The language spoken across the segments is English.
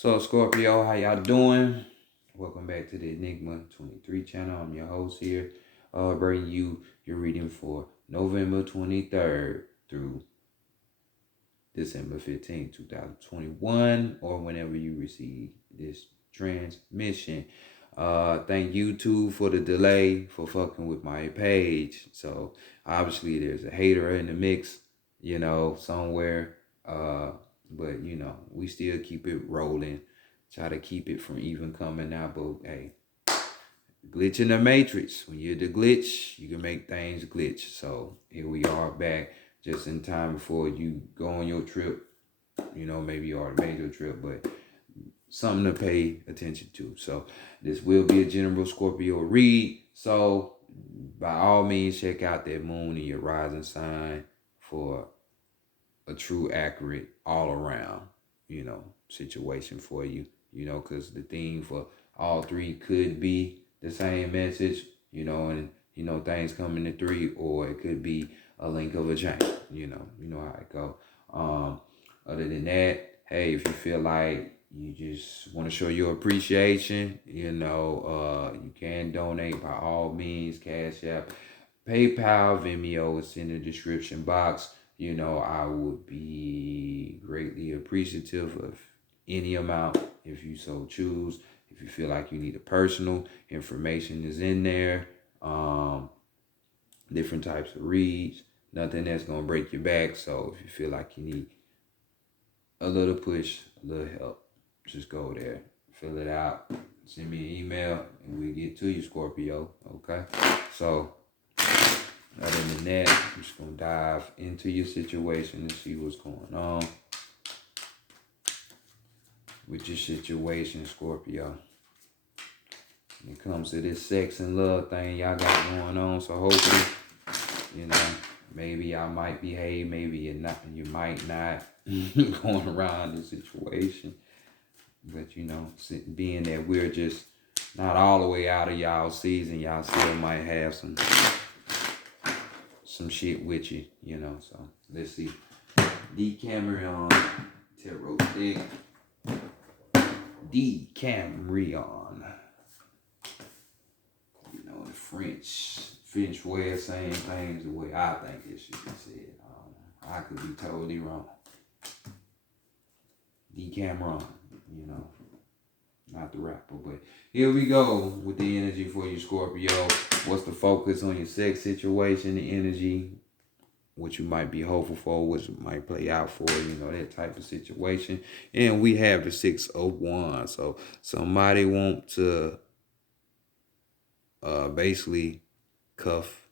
So Scorpio, how y'all doing? Welcome back to the Enigma 23 channel. I'm your host here, bringing you your reading for November 23rd through December 15th, 2021, or whenever you receive this transmission. Thank YouTube for the delay for fucking with my page. So obviously there's a hater in the mix, somewhere. But we still keep it rolling. Try to keep it from even coming out. But hey, glitch in the matrix. When you're the glitch, you can make things glitch. So here we are back just in time before you go on your trip. Maybe you already made your trip, but something to pay attention to. So this will be a general Scorpio read. So by all means, check out that moon and your rising sign for a true, accurate, all around, situation for you. Because the theme for all three could be the same message, and things come in the three, or it could be a link of a chain. You know how it go. Other than that, hey, if you feel like you just want to show your appreciation, you can donate by all means. Cash App, PayPal, Vimeo is in the description box. I would be greatly appreciative of any amount if you so choose. If you feel like you need a personal, information is in there. Different types of reads. Nothing that's going to break your back. So if you feel like you need a little push, a little help, just go there. Fill it out. Send me an email and we'll get to you, Scorpio. Okay? So other than that, I'm just going to dive into your situation and see what's going on with your situation, Scorpio. When it comes to this sex and love thing y'all got going on, so hopefully, maybe y'all might behave, maybe you're not, you might not going around the situation. But, being that we're just not all the way out of y'all season, y'all still might have some shit with you, so let's see. Decameron Tarot Deck. Decameron. The French way of saying things the way I think it should be said. I could be totally wrong. Decameron, not the rapper, but here we go with the energy for you, Scorpio. What's the focus on your sex situation, the energy, what you might be hopeful for, what might play out for, that type of situation. And we have the 6 of Wands. So somebody want to basically cuff.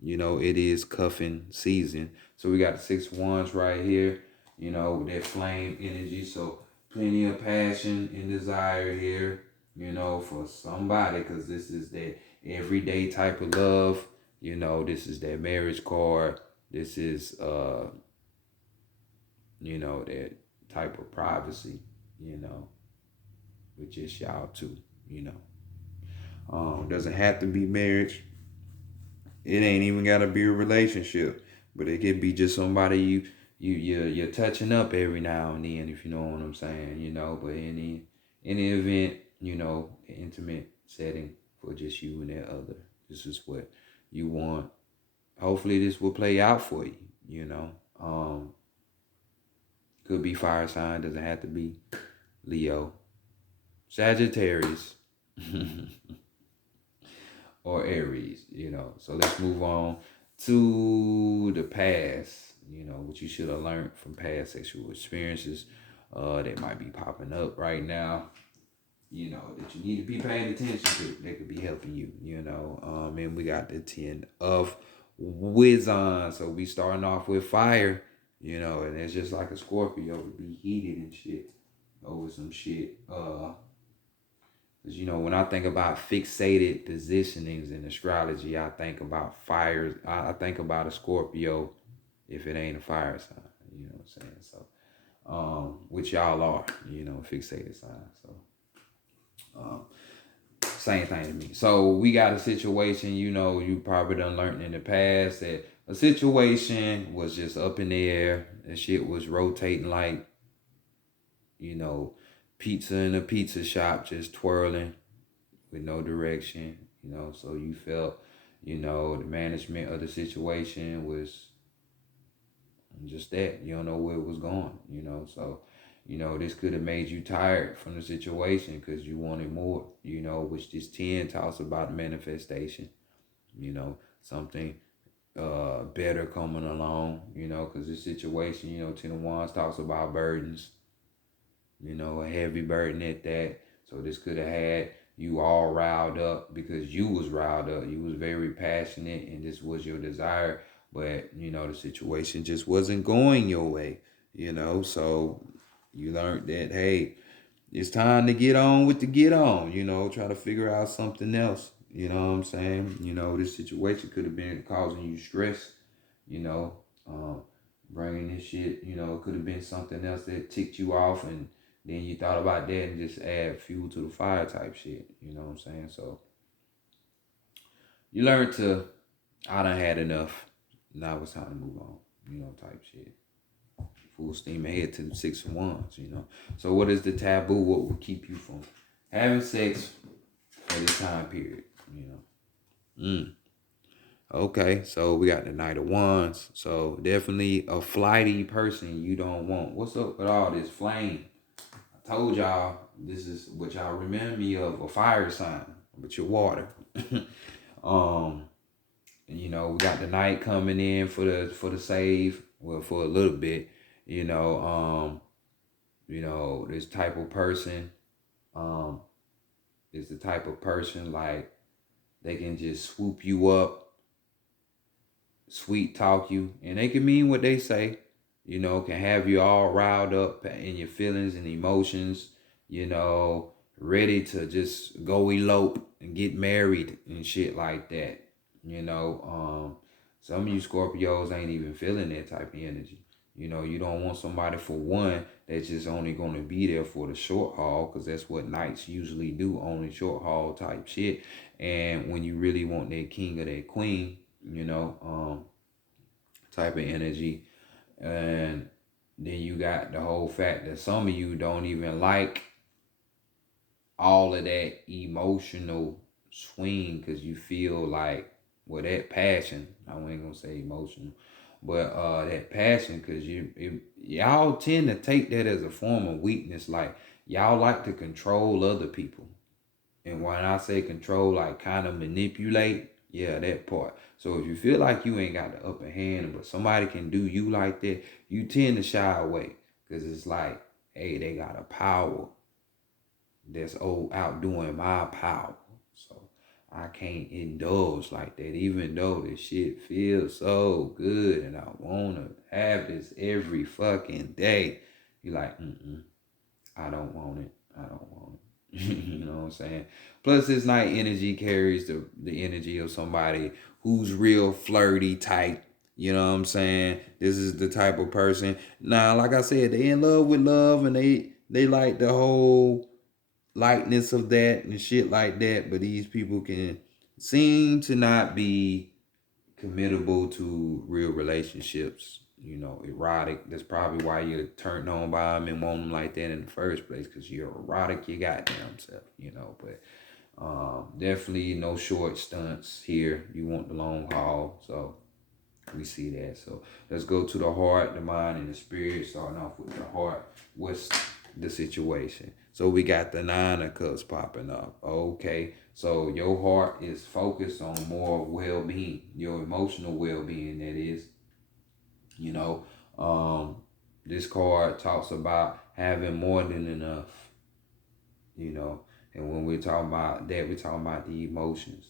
It is cuffing season. So we got the 6 of Wands right here, with that flame energy. So plenty of passion and desire here, for somebody, because this is that everyday type of love. This is that marriage card. This is, that type of privacy, with just y'all two, Doesn't have to be marriage. It ain't even got to be a relationship, but it could be just somebody you're touching up every now and then, if you know what I'm saying, But in any event, intimate setting for just you and that other. This is what you want. Hopefully this will play out for you, Could be fire sign, doesn't have to be Leo, Sagittarius, or Aries, So let's move on to the past, what you should have learned from past sexual experiences that might be popping up right now, that you need to be paying attention to. That could be helping you, And we got the 10 of Wisdom. So we starting off with fire, and it's just like a Scorpio would be heated and shit over some shit. Because, when I think about fixated positionings in astrology, I think about fires. I think about a Scorpio if it ain't a fire sign, what I'm saying? So, which y'all are, fixated signs. So, same thing to me. So we got a situation, you probably done learned in the past that a situation was just up in the air. And shit was rotating like, pizza in a pizza shop just twirling with no direction, so you felt, the management of the situation was just that. You don't know where it was going, so, this could have made you tired from the situation because you wanted more, which this 10 talks about manifestation, something better coming along, because this situation, 10 of Wands talks about burdens, a heavy burden at that. So this could have had you all riled up because you was riled up. You was very passionate and this was your desire. But, the situation just wasn't going your way, So you learned that, hey, it's time to get on with the get on, try to figure out something else. You know what I'm saying? This situation could have been causing you stress, you know, um, bringing this shit, could have been something else that ticked you off and then you thought about that and just add fuel to the fire type shit. You know what I'm saying? So you learn to, I done had enough. Now it's time to move on, type shit. Full steam ahead to the 6 of Wands, So what is the taboo? What will keep you from having sex at this time period, Okay, so we got the Knight of Wands. So definitely a flighty person you don't want. What's up with all this flame? I told y'all this is what y'all remind me of, a fire sign, but you're water. um, we got the Knight coming in for the save, well, for a little bit. This type of person, is the type of person like they can just swoop you up, sweet talk you, and they can mean what they say, can have you all riled up in your feelings and emotions, ready to just go elope and get married and shit like that. Some of you Scorpios ain't even feeling that type of energy. You don't want somebody, for one, that's just only going to be there for the short haul, because that's what Knights usually do, only short haul type shit. And when you really want that king or that queen, type of energy. And then you got the whole fact that some of you don't even like all of that emotional swing because you feel like, well, that passion, I ain't gonna say emotional, but that passion, because y'all tend to take that as a form of weakness. Like, y'all like to control other people. And when I say control, like kind of manipulate, yeah, that part. So if you feel like you ain't got the upper hand, but somebody can do you like that, you tend to shy away because it's like, hey, they got a power that's outdoing my power. So I can't indulge like that, even though this shit feels so good and I want to have this every fucking day. You're like, I don't want it. I don't want it. You know what I'm saying? Plus, this night energy carries the energy of somebody who's real flirty type. You know what I'm saying? This is the type of person. Now, like I said, they in love with love and they like the whole lightness of that and shit like that. But these people can seem to not be committable to real relationships, erotic. That's probably why you're turned on by them and want them like that in the first place, because you're erotic your goddamn self, But definitely no short stunts here. You want the long haul, so we see that. So let's go to the heart, the mind, and the spirit. Starting off with the heart. What's the situation? So we got the 9 of Cups popping up. Okay. So your heart is focused on more well-being, your emotional well-being, that is. You know, this card talks about having more than enough, and when we're talking about that, we're talking about the emotions,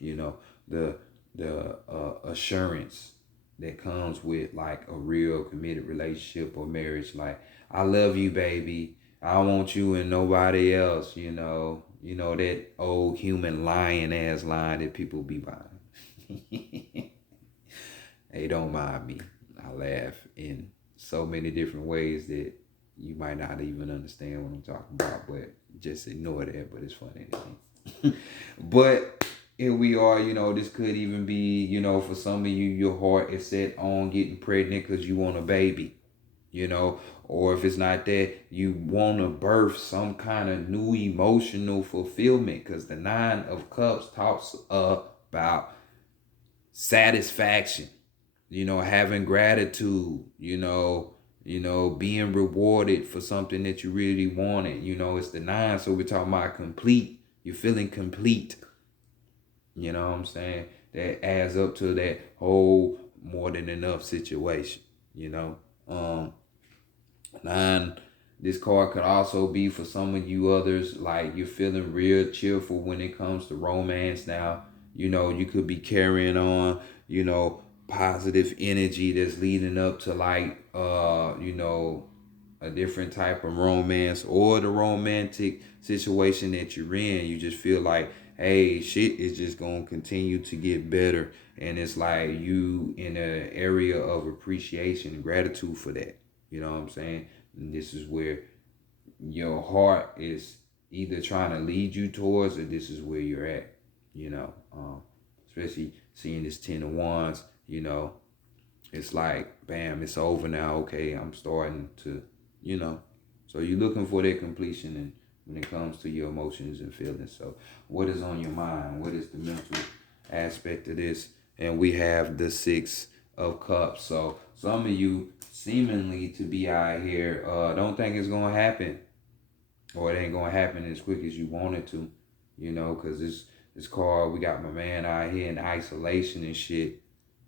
the assurance that comes with like a real committed relationship or marriage. Like, I love you, baby. I want you and nobody else, that old human lying ass line that people be buying. Hey, don't mind me. I laugh in so many different ways that you might not even understand what I'm talking about, but just ignore that. But it's funny to me. But here we are, this could even be, for some of you, your heart is set on getting pregnant because you want a baby. you know, or if it's not that, you want to birth some kind of new emotional fulfillment, because the Nine of Cups talks about satisfaction, having gratitude, being rewarded for something that you really wanted. It's the nine, so we're talking about complete. You're feeling complete. You know what I'm saying? That adds up to that whole more than enough situation. You know, nine. This card could also be for some of you others, like you're feeling real cheerful when it comes to romance now. You could be carrying on, positive energy that's leading up to like a different type of romance, or the romantic situation that you're in. You just feel like, hey, shit is just gonna continue to get better. And it's like you in an area of appreciation and gratitude for that. You know what I'm saying? And this is where your heart is either trying to lead you towards, or this is where you're at, especially seeing this 10 of Wands, it's like, bam, it's over now. Okay, I'm starting to, you know. So you're looking for that completion, and when it comes to your emotions and feelings. So what is on your mind? What is the mental aspect of this? And we have the Six of Cups. So some of you seemingly to be out here don't think it's gonna happen, or it ain't gonna happen as quick as you want it to, because this card, we got my man out here in isolation and shit.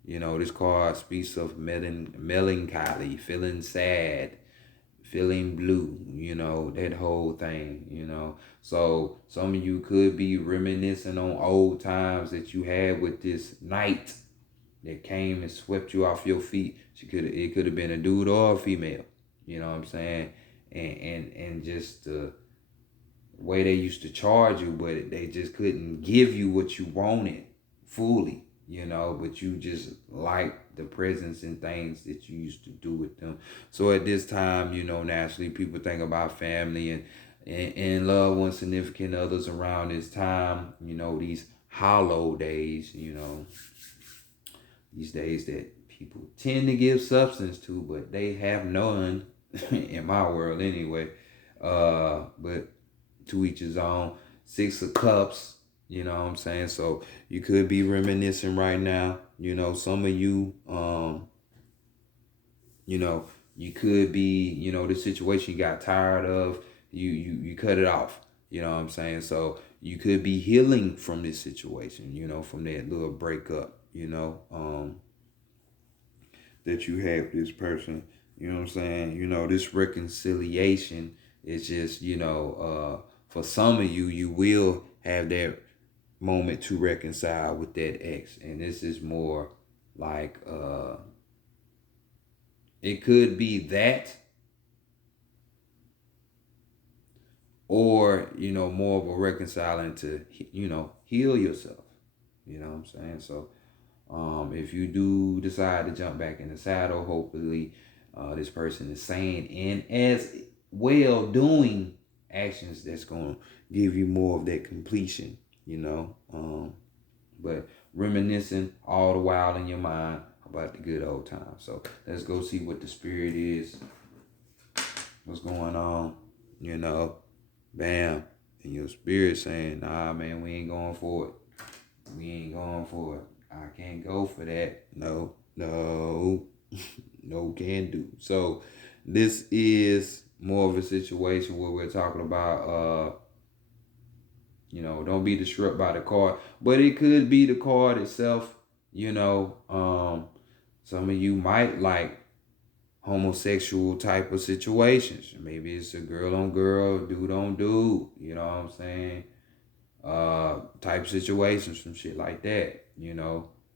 This card speaks of melancholy, feeling sad, feeling blue, that whole thing, So some of you could be reminiscing on old times that you had with this knight that came and swept you off your feet. It could have been a dude or a female, you know what I'm saying? And just the way they used to charge you, but they just couldn't give you what you wanted fully, but you just like the presence and things that you used to do with them. So at this time, naturally people think about family and loved ones, significant others around this time, these hollow days, these days that people tend to give substance to, but they have none in my world anyway. But to each his own. Six of Cups, you know what I'm saying? So you could be reminiscing right now. Some of you, you could be, the situation you got tired of, you cut it off. You know what I'm saying? So you could be healing from this situation, from that little breakup, that you have with this person. You know what I'm saying? This reconciliation is just, for some of you, you will have that moment to reconcile with that ex. And this is more like, it could be that, or, more of a reconciling to, heal yourself. You know what I'm saying? So, if you do decide to jump back in the saddle, hopefully this person is sane and as well doing actions that's going to give you more of that completion, but reminiscing all the while in your mind about the good old times. So let's go see what the spirit is, what's going on, bam. And your spirit saying, nah, man, we ain't going for it. We ain't going for it. I can't go for that. No, no can do. So this is more of a situation where we're talking about, don't be disrupted by the card, but it could be the card itself. Some of you might like homosexual type of situations. Maybe it's a girl on girl, dude on dude. You know what I'm saying? Type situations, some shit like that.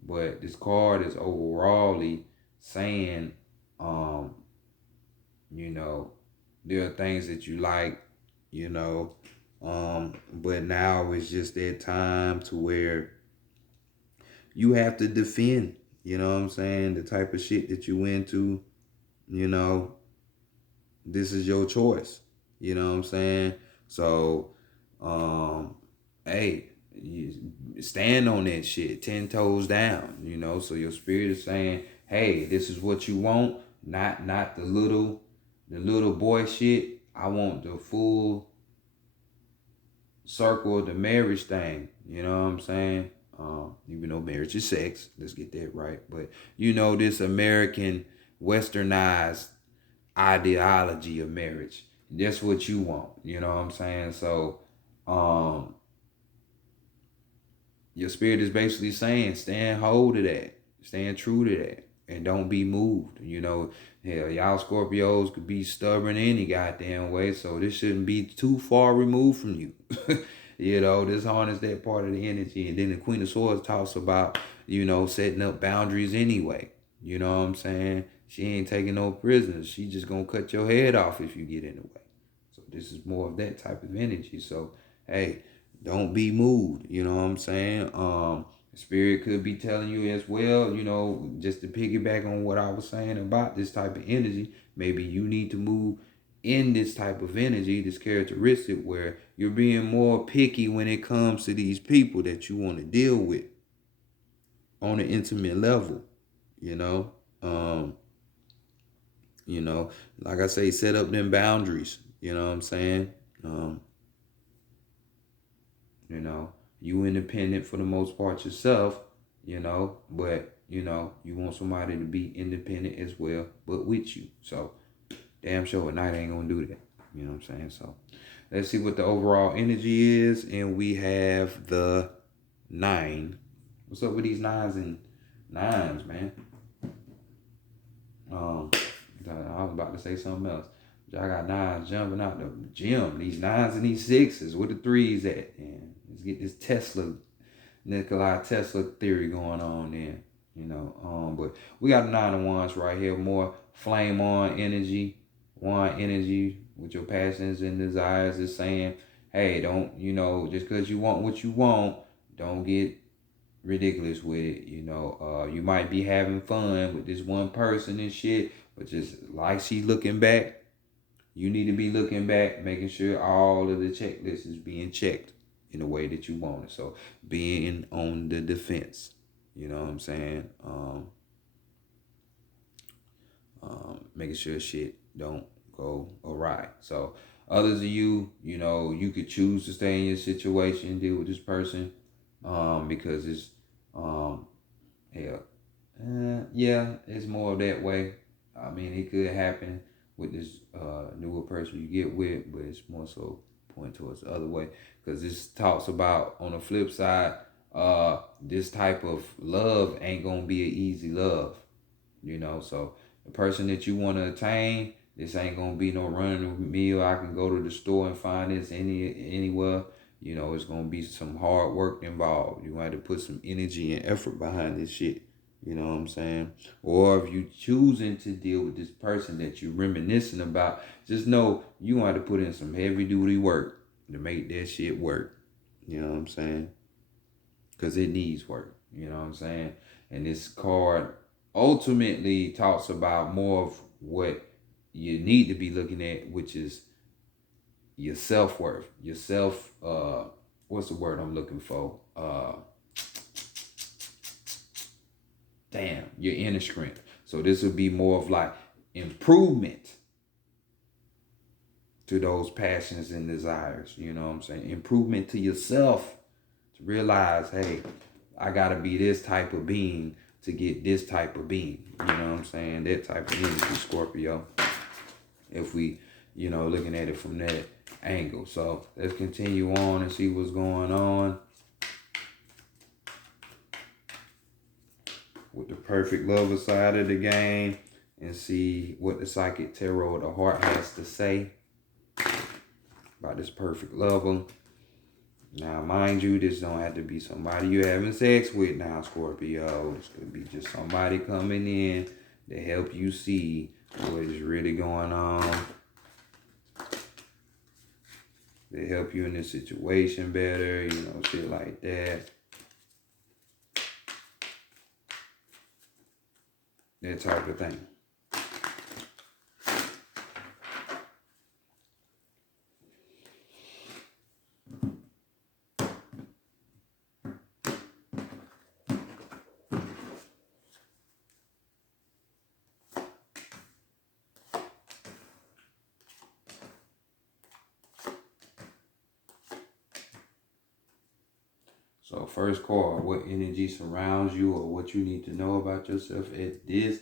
But this card is overallly saying, there are things that you like, but now it's just that time to where you have to defend, the type of shit that you into, this is your choice, So, hey, you stand on that shit 10 toes down, so your spirit is saying, hey, this is what you want, Not the little boy shit. I want the full circle of the marriage thing. You know what I'm saying? Even though marriage is sex, let's get that right. But this American westernized ideology of marriage. That's what you want. You know what I'm saying? So, um, your spirit is basically saying, stand hold of that, stand true to that, and don't be moved. Hell, y'all Scorpios could be stubborn any goddamn way, so this shouldn't be too far removed from you. This harness that part of the energy, and then the Queen of Swords talks about, setting up boundaries anyway. You know what I'm saying? She ain't taking no prisoners. She just gonna cut your head off if you get in the way. So this is more of that type of energy. So hey, don't be moved. You know what I'm saying? Spirit could be telling you as well, just to piggyback on what I was saying about this type of energy, maybe you need to move in this type of energy, this characteristic where you're being more picky when it comes to these people that you want to deal with on an intimate level, you know. Um, like I say, set up them boundaries, you know what I'm saying? Um, You know, you independent for the most part yourself, but you want somebody to be independent as well, but with you. So damn sure at night ain't gonna do that. You know what I'm saying? So let's see what the overall energy is. And we have the 9. What's up with these nines and nines, man? I was about to say something else. I got 9s jumping out the gym. These 9s and these 6s. Where the 3s at? And let's get this Nikola Tesla theory going on then. But we got 9 of Wands right here. More flame on energy. Wand energy with your passions and desires is saying, hey, don't, just because you want what you want, don't get ridiculous with it. You might be having fun with this one person and shit, but just like she looking back, you need to be looking back, making sure all of the checklists is being checked in the way that you want it. So being on the defense, you know what I'm saying? Making sure shit don't go awry. So others of you, you could choose to stay in your situation, deal with this person, because it's hell, yeah, it's more that way. I mean, it could happen with this newer person you get with, but it's more so point towards the other way, because this talks about on the flip side, this type of love ain't gonna be an easy love, So the person that you want to attain, this ain't gonna be no running a meal. I can go to the store and find this anywhere. It's gonna be some hard work involved. You have to put some energy and effort behind this shit. You know what I'm saying? Or if you choosing to deal with this person that you reminiscing about, just know you want to put in some heavy duty work to make that shit work. You know what I'm saying? Because it needs work. You know what I'm saying? And this card ultimately talks about more of what you need to be looking at, which is your self-worth, what's the word I'm looking for? Your inner strength. So this would be more of like improvement to those passions and desires. You know what I'm saying? Improvement to yourself to realize, hey, I gotta be this type of being to get this type of being. You know what I'm saying? That type of energy, Scorpio. If we, looking at it from that angle. So let's continue on and see what's going on with the perfect lover side of the game and see what the psychic tarot of the heart has to say about this perfect lover. Now, mind you, this don't have to be somebody you're having sex with now, Scorpio. This could be just somebody coming in to help you see what is really going on. They help you in this situation better, shit like that. That type of thing. So first card, what energy surrounds you or what you need to know about yourself at this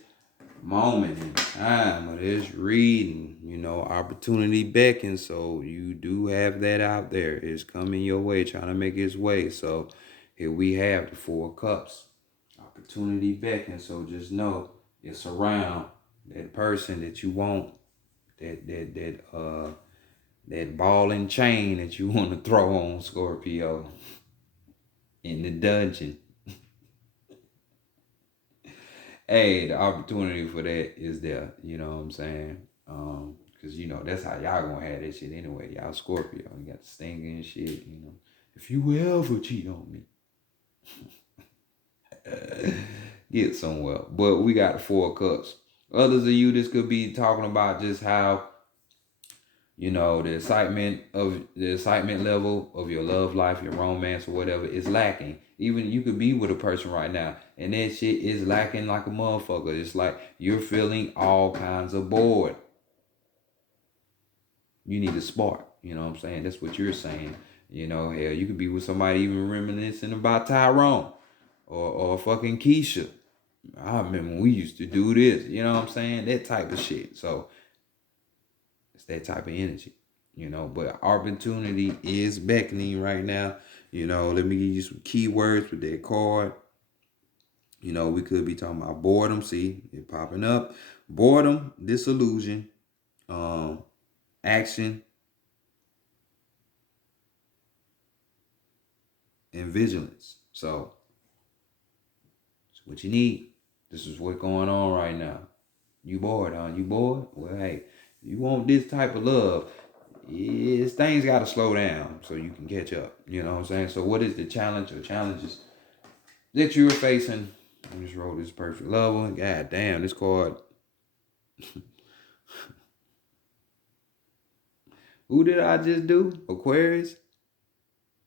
moment in time of this reading. Opportunity beckons, so you do have that out there. It's coming your way, trying to make its way. So here we have the Four of Cups. Opportunity beckons, so just know it's around that person that you want, that ball and chain that you want to throw on Scorpio in the dungeon. Hey, the opportunity for that is there. You know what I'm saying? Cause that's how y'all gonna have that shit anyway. Y'all Scorpio, you got the stinging and shit. If you will ever cheat on me, get somewhere. But we got the Four of Cups. Others of you, this could be talking about just how the excitement level of your love life, your romance or whatever is lacking. Even you could be with a person right now and that shit is lacking like a motherfucker. It's like you're feeling all kinds of bored. You need a spark. You know what I'm saying? That's what you're saying. Hell, you could be with somebody even reminiscing about Tyrone or fucking Keisha. I remember when we used to do this. You know what I'm saying? That type of shit. So it's that type of energy. But opportunity is beckoning right now. Let me give you some keywords with that card. We could be talking about boredom. See it popping up. Boredom, disillusion, action, and vigilance. So it's what you need. This is what's going on right now. You bored, huh? You bored? Well, hey, you want this type of love. Things got to slow down so you can catch up. You know what I'm saying? So what is the challenge or challenges that you're facing? I just wrote this perfect level. God damn, this card. Who did I just do? Aquarius?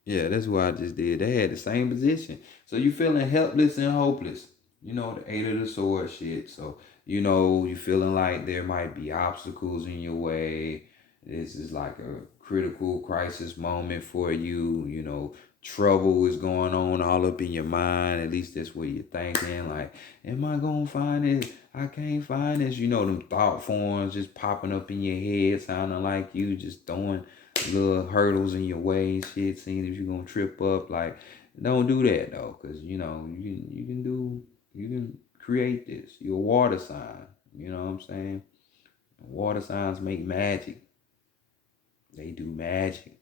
Yeah, that's what I just did. They had the same position. So you feeling helpless and hopeless. The Eight of the Sword shit. So, you feeling like there might be obstacles in your way. This is like a critical crisis moment for you. Trouble is going on all up in your mind. At least that's what you're thinking. Like, am I going to find this? I can't find this. Them thought forms just popping up in your head, sounding like you just throwing little hurdles in your way and shit, seeing if you're gonna trip up. Like, don't do that though, because you can create this. You're a water sign. You know what I'm saying? Water signs make magic. They do magic.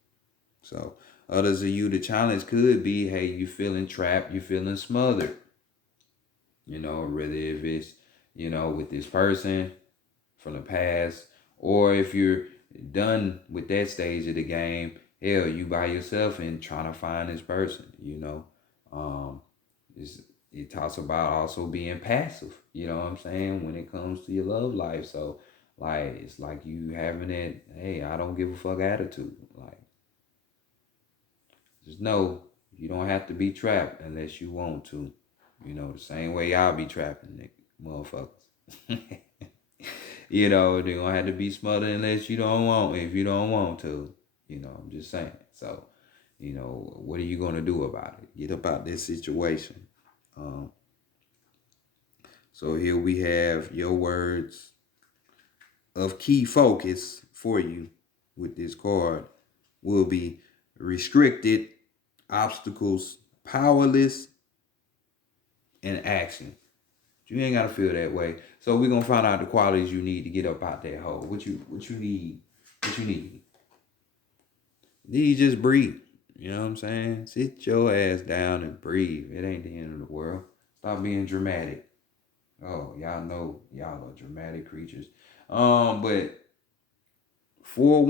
So others of you, the challenge could be, hey, you feeling trapped, you feeling smothered. Whether if it's, with this person from the past, or if you're done with that stage of the game, hell, you by yourself and trying to find this person. Um, it talks about also being passive. You know what I'm saying, when it comes to your love life. So like it's like you having that, hey, I don't give a fuck attitude. Like, just know you don't have to be trapped unless you want to. The same way y'all be trapping motherfuckers. They gonna have to be smothered unless you don't want, if you don't want to. I'm just saying. So, what are you gonna do about it? Get up out this situation. Um, so here we have your words of key focus for you with this card will be restricted, obstacles, powerless, and action. You ain't gotta feel that way. So we're gonna find out the qualities you need to get up out that hole. What you need. What you need. You just breathe. You know what I'm saying? Sit your ass down and breathe. It ain't the end of the world. Stop being dramatic. Oh, y'all know y'all are dramatic creatures. But four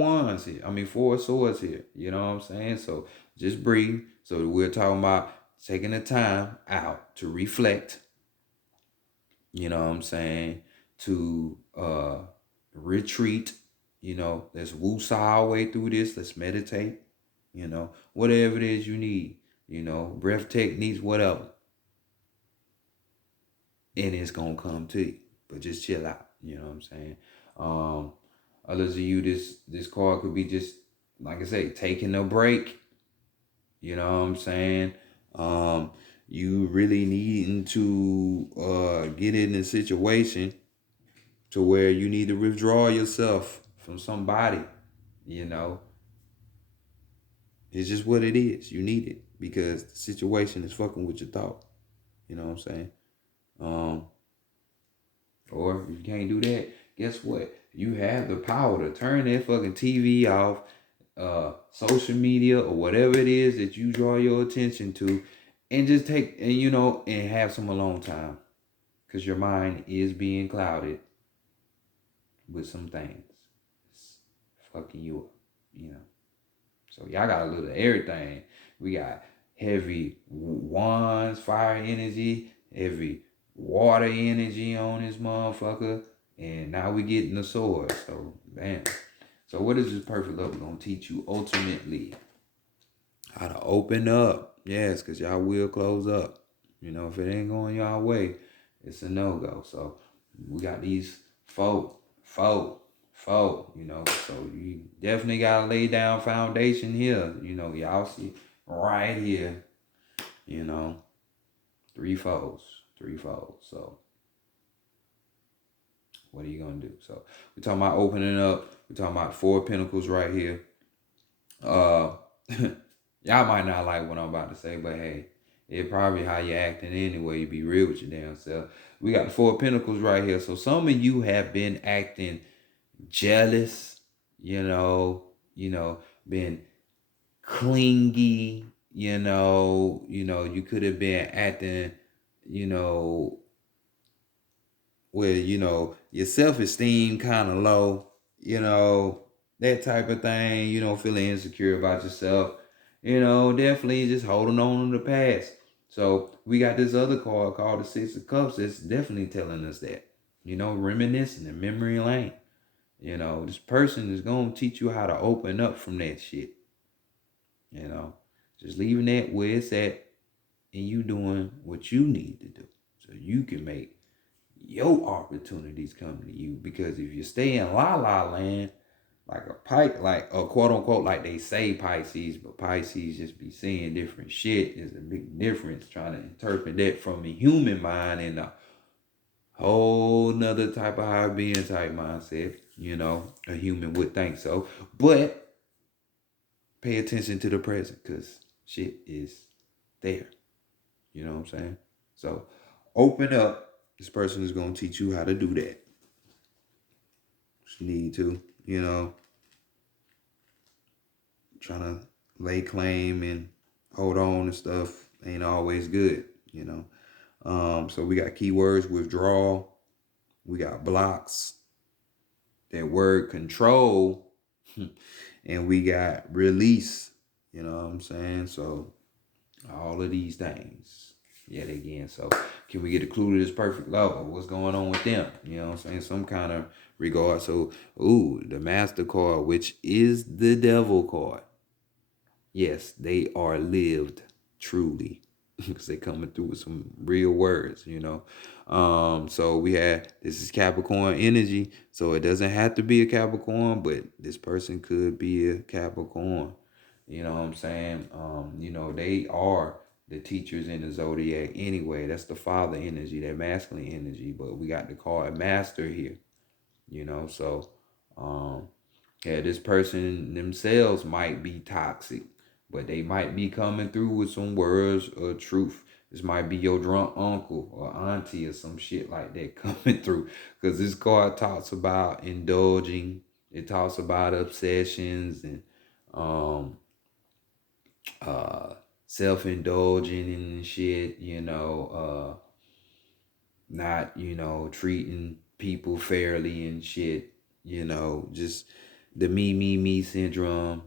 swords here. You know what I'm saying? So just breathe. So we're talking about taking the time out to reflect. You know what I'm saying? To retreat. Let's woosah our way through this. Let's meditate. Whatever it is you need. Breath techniques, whatever. And it's gonna come to you. But just chill out. You know what I'm saying? Others of you, this card could be just, like I say, taking a break. You know what I'm saying? You really needing to get in a situation to where you need to withdraw yourself from somebody, you know. It's just what it is. You need it because the situation is fucking with your thought. You know what I'm saying? Um, or if you can't do that, guess what? You have the power to turn that fucking TV off, social media or whatever it is that you draw your attention to, and just take and and have some alone time, because your mind is being clouded with some things. It's fucking you up, you know. So y'all got a little of everything. We got heavy wands, fire energy, heavy water energy on this motherfucker, and now we getting the sword. So damn. So what is this perfect love gonna teach you ultimately? How to open up. Yes, because y'all will close up. You know, if it ain't going y'all way, it's a no-go. So we got these four, so you definitely gotta lay down foundation here. Y'all see right here, you know, three foes. So what are you gonna do? So we're talking about opening up. We're talking about four pentacles right here. Uh Y'all might not like what I'm about to say, but hey, it probably how you acting anyway. You be real with your damn self. We got the four of pentacles right here. So some of you have been acting jealous, been clingy, you could have been acting, you know, where your self-esteem kind of low, that type of thing, feeling insecure about yourself, definitely just holding on to the past. So we got this other card called the Six of Cups that's definitely telling us that, reminiscing in memory lane. This person is going to teach you how to open up from that shit. Just leaving that where it's at and you doing what you need to do so you can make your opportunities come to you. Because if you stay in la la land, like a pike, like a quote unquote, like they say Pisces, but Pisces just be saying different shit. There's a big difference trying to interpret that from a human mind and a whole nother type of high being type mindset. A human would think so. But pay attention to the present because shit is there. You know what I'm saying? So open up. This person is going to teach you how to do that. You need to, trying to lay claim and hold on and stuff ain't always good, So we got keywords: withdrawal. We got blocks. That word control. And we got release. You know what I'm saying? So all of these things yet again. So can we get a clue to this perfect love? What's going on with them? You know what I'm saying? Some kind of regard. So, the Master card, which is the Devil card. Yes, they are lived truly because they coming through with some real words, So this is Capricorn energy. So it doesn't have to be a Capricorn, but this person could be a Capricorn. You know what I'm saying? They are the teachers in the zodiac anyway. That's the father energy, that masculine energy. But we got the card master here, So, this person themselves might be toxic, but they might be coming through with some words of truth. This might be your drunk uncle or auntie or some shit like that coming through. Because this card talks about indulging. It talks about obsessions and self-indulging and shit, not, treating people fairly and shit, just the me syndrome,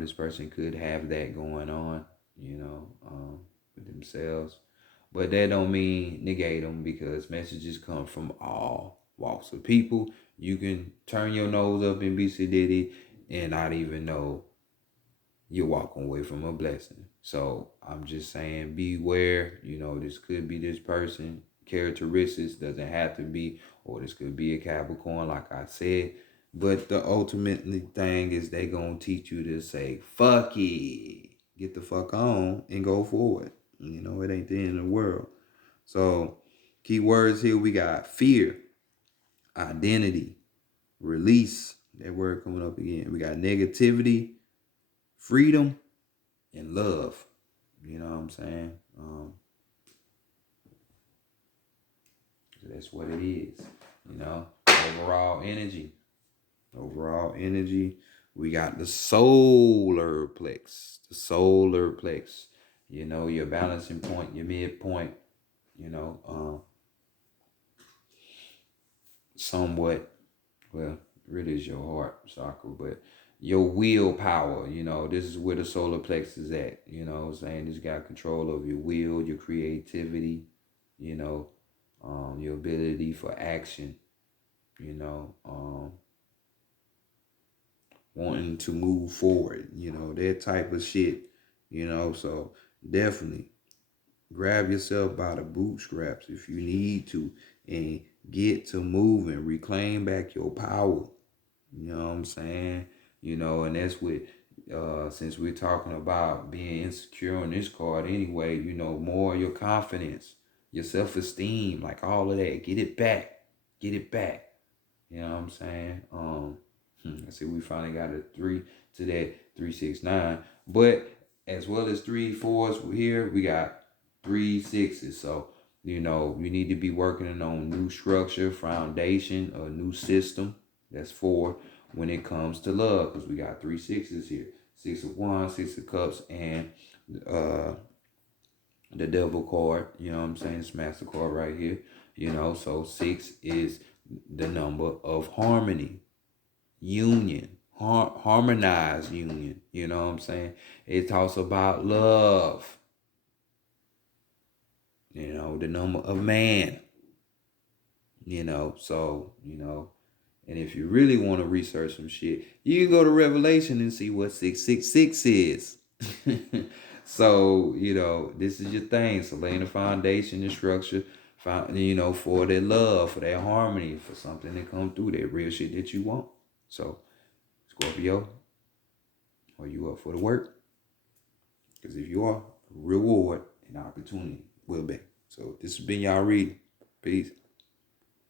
this person could have that going on, with themselves. But that don't mean negate them because messages come from all walks of people. You can turn your nose up in BC Diddy and not even know you're walking away from a blessing. So I'm just saying, beware. This could be this person. Characteristics doesn't have to be, or this could be a Capricorn, like I said. But the ultimate thing is they gonna teach you to say, fuck it. get the fuck on and go forward. You know, it ain't the end of the world. So, key words here we got fear, identity, release. That word coming up again. We got negativity, freedom, and love. You know what I'm saying? So that's what it is. You know, overall energy. Overall energy. We got the solar plex. The solar plex. You know, your balancing point, your midpoint. You know, somewhat, well, really is your heart chakra, but your willpower, you know, this is where the solar plex is at. You know what I'm saying? It's got control of your will, your creativity, you know, your ability for action, you know, wanting to move forward, you know, that type of shit, you know. So definitely grab yourself by the bootstraps if you need to and get to moving, reclaim back your power. You know what I'm saying? You know, and that's what since we're talking about being insecure on this card anyway, you know, more your confidence, your self-esteem, like all of that. Get it back. Get it back. You know what I'm saying? I see we finally got a 3 to that 369. But as well as 3 4s here, we got 3 6s. So, you know, you need to be working on new structure, foundation, a new system. That's 4 when it comes to love, because we got 3 6s here. 6 of Wands, 6 of Cups, and uh the devil card, you know what I'm saying? It's master card right here. You know, so 6 is the number of harmony, union, harmonized union. You know what I'm saying? It talks about love, you know, the number of man, you know, so, you know, and if you really want to research some shit, you can go to Revelation and see what 666 is. So, you know, this is your thing. So laying the foundation, the structure, you know, for that love, for that harmony, for something to come through, that real shit that you want. So, Scorpio, are you up for the work? Because if you are, reward and opportunity will be. So this has been y'all reading. Peace.